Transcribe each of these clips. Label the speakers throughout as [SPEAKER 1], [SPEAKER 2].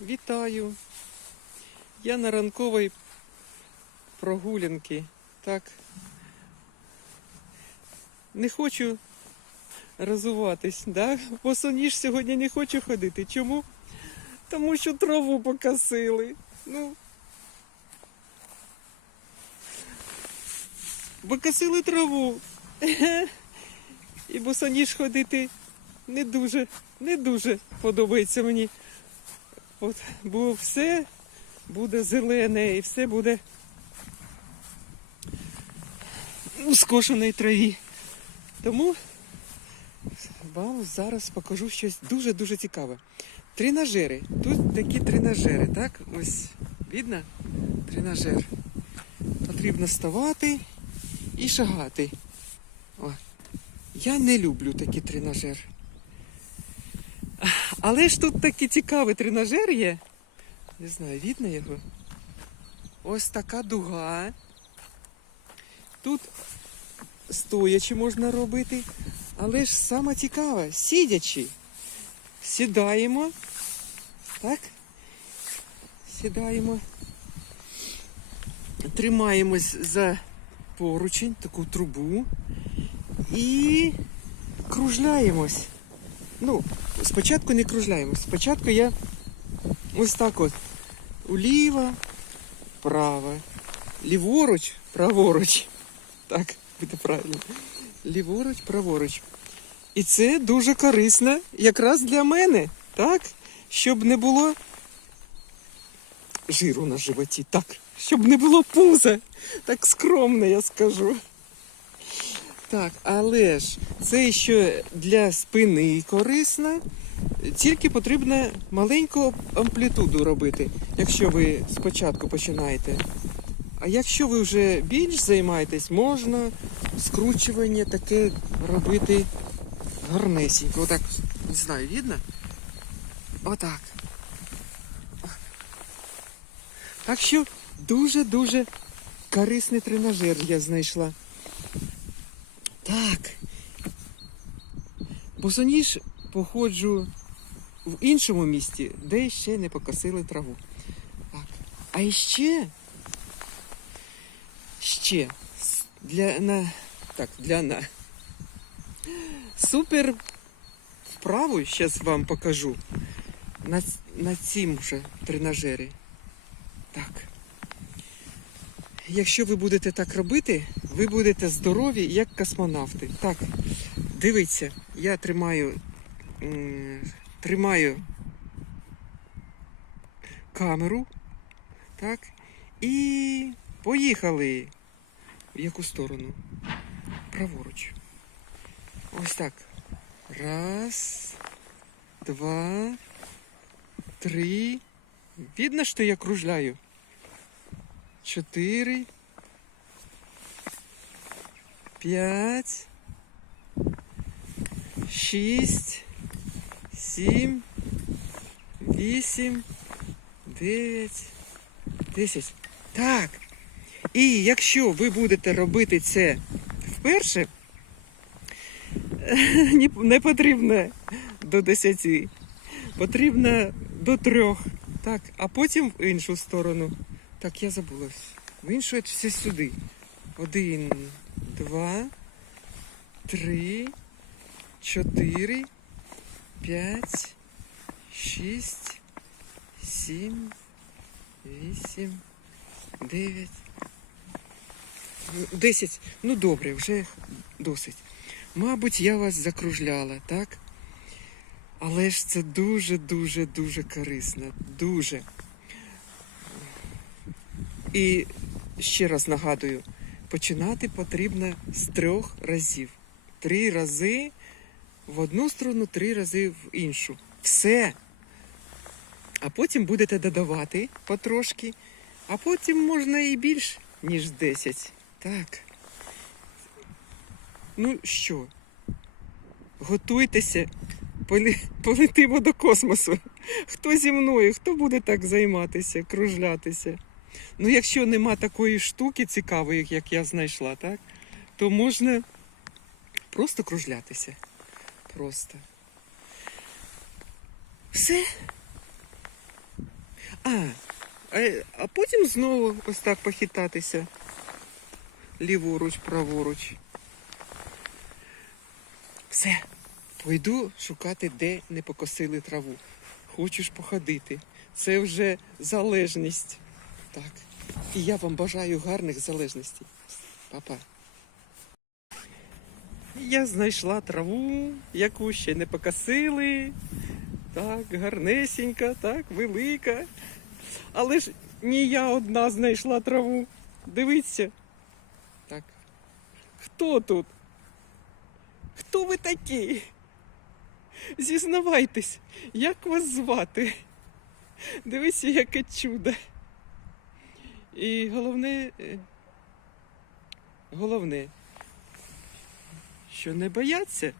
[SPEAKER 1] Вітаю! Я на ранковій прогулянці. Так. Не хочу розуватись, да? Босоніж сьогодні не хочу ходити. Чому? Тому що траву покосили. Ну. Покосили траву. І босоніж ходити не дуже, не дуже подобається мені. От, бо все буде зелене і все буде у скошеній траві. Тому вам зараз покажу щось дуже-дуже цікаве. Тренажери. Тут такі тренажери, так? Ось видно? Тренажер. Потрібно ставати і шагати. О. Я не люблю такі тренажери. Але ж тут такий цікавий тренажер є. Не знаю, видно його. Ось така дуга. Тут стоячи можна робити. Але ж саме цікаве, сидячи. Сідаємо. Так? Сідаємо. Тримаємось за поручень, таку трубу. І кружляємось. Ну, спочатку не кружляємось. Спочатку я ось так от. Уліва, право. Ліворуч, праворуч. Так, буде правильно. Ліворуч, праворуч. І це дуже корисно якраз для мене, так? Щоб не було жиру на животі, так. Щоб не було пуза. Так скромно я скажу. Так, але ж це ще для спини корисно. Тільки потрібно маленьку амплітуду робити, якщо ви спочатку починаєте. А якщо ви вже більш займаєтесь, можна скручування таке робити гарнесенько. Отак, не знаю, видно? Отак. Так що дуже-дуже корисний тренажер я знайшла. Так. Босоніж походжу в іншому місті, де ще не покосили траву. Так. А іще ще для на так, для на супер вправу зараз вам покажу на, на цім же тренажері. Так. Якщо ви будете так робити, ви будете здорові, як космонавти. Так, дивіться, я тримаю, тримаю камеру. Так. І поїхали. В яку сторону? Праворуч. Ось так. Раз, два, три. Видно, що я кружляю? Чотири. П'ять. Шість. Сім. Вісім. Дев'ять. Десять. Так. І якщо ви будете робити це вперше, не потрібно до 10. Потрібно до трьох. Так, а потім в іншу сторону. Так, я забулась. В іншу це сюди. Один, два, три, чотири, п'ять, шість, сім, вісім, дев'ять. Десять. Ну добре, вже досить. Мабуть, я вас закружляла, так? Але ж це дуже-дуже дуже корисно. Дуже. І ще раз нагадую, починати потрібно з трьох разів. Три рази в одну сторону, три рази в іншу. Все. А потім будете додавати потрошки, а потім можна і більш, ніж 10. Так. Ну що, готуйтеся, полетимо до космосу. Хто зі мною, хто буде так займатися, кружлятися? Ну, якщо нема такої штуки цікавої, як я знайшла, так, то можна просто кружлятися. Просто. Все. А, а, потім знову ось так похитатися. Ліворуч, праворуч. Все, пойду шукати, де не покосили траву. Хочеш походити. Це вже залежність. Так. І я вам бажаю гарних залежностей. Папа. Я знайшла траву, яку ще не покосили. Так, гарнесенька, так, велика. Але ж не я одна знайшла траву. Дивіться. Так. Хто тут? Хто ви такі? Зізнавайтесь, як вас звати? Дивіться, яке чудо. І головне, е, головне, що не бояться.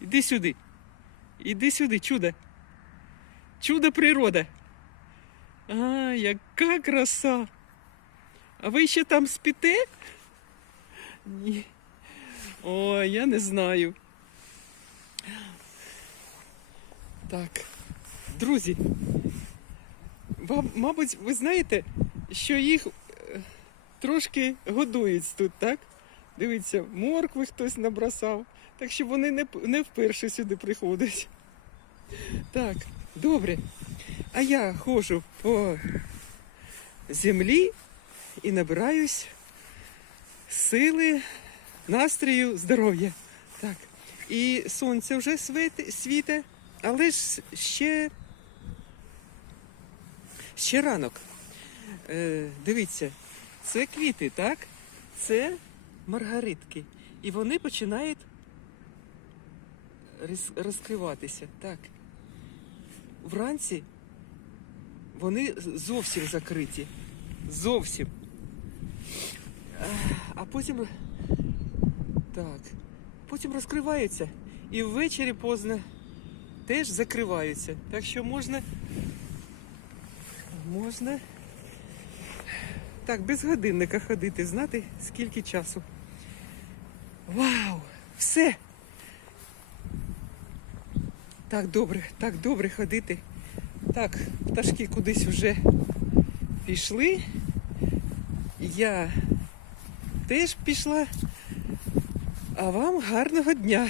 [SPEAKER 1] Іди сюди. Іди сюди, чудо. Чудо природа. А, яка краса. А ви ще там спите? Ні. О, я не знаю. Так, друзі, вам, мабуть, ви знаєте, що їх е, трошки годують тут, так? Дивіться, моркви хтось набросав, так що вони не, не вперше сюди приходять. Так, добре. А я ходжу по землі і набираюсь сили, настрою, здоров'я. Так. І сонце вже світе, але ж ще, ще ранок. Е, дивіться, це квіти, так? Це маргаритки. І вони починають розкриватися. Так. Вранці вони зовсім закриті. Зовсім. А потім. Так. Потім розкриваються. І ввечері поздно теж закриваються. Так що можна. Можна. Так, без годинника ходити, знати скільки часу. Вау! Все! Так добре, так добре ходити. Так, пташки кудись вже пішли. Я теж пішла. А вам гарного дня.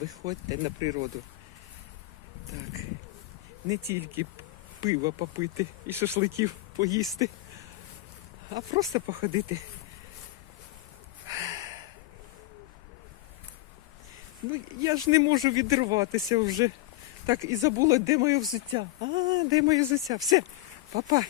[SPEAKER 1] Виходьте на природу. Так, не тільки пива попити і шашликів поїсти, а просто походити. Ну, я ж не можу відірватися вже. Так, і забула, де моє взуття. А, де моє взуття? Все, папа.